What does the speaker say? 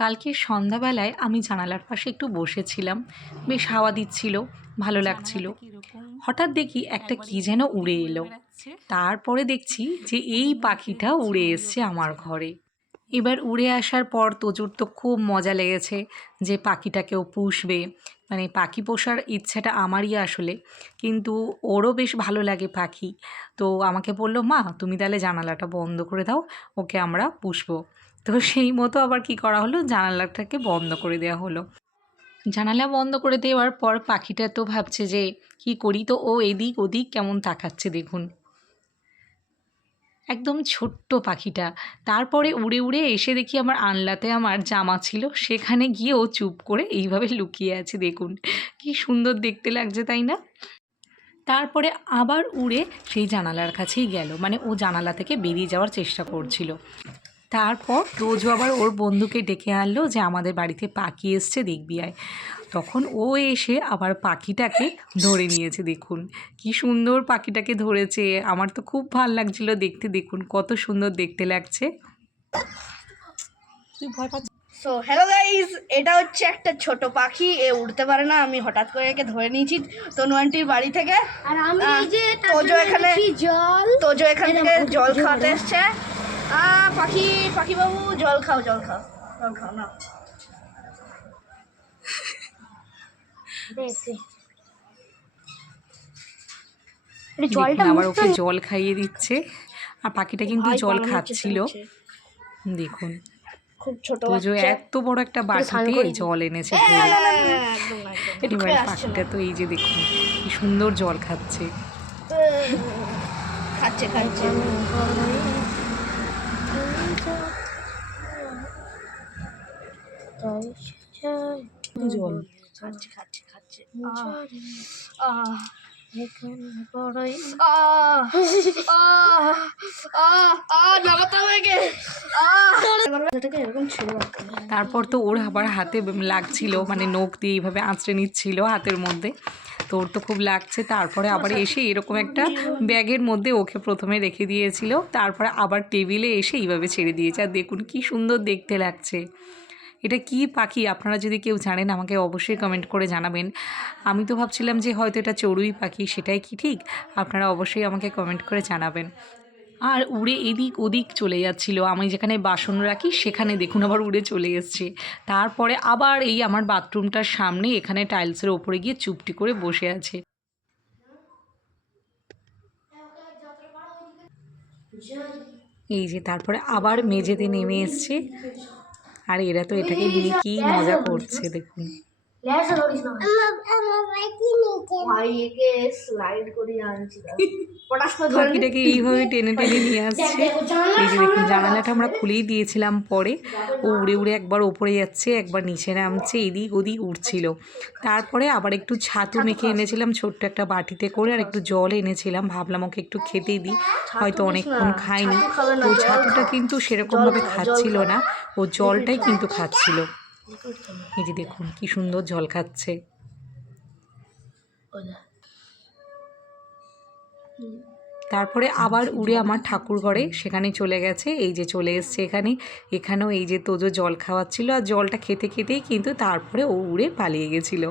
কালকে সন্ধ্যাবেলায় আমি জানালার পাশে একটু বসেছিলাম। বেশ হাওয়া দিচ্ছিল ভালো লাগছিল। হঠাৎ দেখি একটা কি যেন উড়ে এলো। তারপরে দেখছি যে এই পাখিটা উড়ে এসছে আমার ঘরে। এবার উড়ে আসার পর তোজোর তো খুব মজা লেগেছে যে পাখিটাকেও পুষবে। মানে পাখি পোষার ইচ্ছাটা আমারই আসলে। কিন্তু ওরও বেশ ভালো লাগে পাখি। তো আমাকে বলল মা তুমি তাহলে জানালাটা বন্ধ করে দাও ওকে আমরা পুষবো। তো সেই মতো আবার কি করা হলো? জানালাটাকে বন্ধ করে দেওয়া হলো। জানালা বন্ধ করে দেওয়ার পর পাখিটা তো ভাবছে যে, কি করি তো? ও এদিক ওদিক কেমন তাকাচ্ছে দেখুন। একদম ছোট্ট পাখিটা। তারপরে উড়ে উড়ে এসে দেখি আমার আনলাতে আমার জামা ছিল। সেখানে গিয়েও চুপ করে এইভাবে লুকিয়ে আছে দেখুন। কি সুন্দর দেখতে লাগছে, তাই না? তারপরে আবার উড়ে সেই জানালার কাছেই গেল। মানে ও জানালা থেকে বেরিয়ে যাওয়ার চেষ্টা করছিল। তারপর রোজও আবার ওর বন্ধুকে ডেকে আনলো যে আমাদের বাড়িতে পাখি এসছে দেখবি আয়। তখন ও এসে আবার পাখিটাকে ধরে নিয়েছে দেখুন। কি সুন্দর পাখিটাকে ধরেছে। আমার তো খুব ভালো লাগছিল দেখতে দেখুন কত সুন্দর দেখতে লাগছে। ভয় সো হ্যালো গাইস এটা হচ্ছে একটা ছোট পাখি এ উড়তে পারে না আমি হঠাৎ করে একে ধরে নিয়েছি তনু আন্টির বাড়ি থেকে। আর আমি এই যে তোজো এখানে- জল। তোজো এখান থেকে জল। খাওয়াতে এসছে। পাখি পাখি বাবু জল খাও জল খাও জল খাও না জলটা আবার ওকে জল খাইয়ে দিচ্ছে। আর পাখিটা কিন্তু জল খাচ্ছিল। দেখুন। খুব ছোট এত বড় একটা বাটিতে। জল এনেছে। এবার পাখিটা তো এই যে দেখুন কি সুন্দর জল খাচ্ছে। খাচ্ছে খাচ্ছে। জল খাচ্ছে খাচ্ছে খাচ্ছে আহ, তারপর তো ওর আবার হাতে লাগছিল মানে নখ দিয়ে এইভাবে আঁচড়ে নিচ্ছিল হাতের মধ্যে। তো ওর তো খুব লাগছে। তারপরে আবার এসে এরকম একটা ব্যাগের মধ্যে ওকে প্রথমে রেখে দিয়েছিল। তারপরে আবার টেবিলে এসে এইভাবে ছেড়ে দিয়েছে। আর দেখুন কি সুন্দর দেখতে লাগছে। এটা কি পাখি? আপনারা যদি কেউ জানেন, আমাকে অবশ্যই কমেন্ট করে জানাবেন। আমি তো ভাবছিলাম যে হয়তো এটা চড়ুই পাখি, সেটাই কি ঠিক? আপনারা অবশ্যই আমাকে কমেন্ট করে জানাবেন। আর উড়ে এদিক ওদিক চলে যাচ্ছিল। আমি যেখানে বাসন রাখি, সেখানে দেখুন আবার উড়ে চলে এসছে। তারপরে আবার এই আমার বাথরুমটার সামনে এখানে টাইলসের ওপরে গিয়ে চুপটি করে বসে আছে। এই যে তারপরে আবার মেঝেতে নেমে এসছে। আর এরা তো এটাকে নিয়ে কি মজা করছে দেখুন। লেসা ধরিস না ভাই একে স্লাইড করিয়ে আনছি পটাশ করে পাখিটাকে এইভাবে টেনে টেনে নিয়ে আসছে এই যে দেখুন জানালাটা আমরা খুলেই দিয়েছিলাম পরে ও উড়ে উড়ে একবার ওপরে যাচ্ছে একবার নিচে নামছে এদিক ওদিক উঠছিল তারপরে আবার একটু ছাতু মেখে এনেছিলাম ছোট্ট একটা বাটিতে করে আর একটু জল এনেছিলাম ভাবলাম ওকে একটু খেতে দিই হয়তো অনেকক্ষণ খায়নি ছাতু খাবে না, তো ছাতুটা কিন্তু সেরকমভাবে খাচ্ছিল না ও জলটাই কিন্তু খাচ্ছিল এই যে দেখুন কি সুন্দর জল খাচ্ছে। তারপরে আবার উড়ে আমার ঠাকুর ঘরে সেখানে চলে গেছে এই যে চলে এসছে এখানে। এখানেও এই যে তোজো জল খাওয়াচ্ছিল আর জলটা খেতে খেতেই কিন্তু তারপরে ও উড়ে পালিয়ে গেছিল।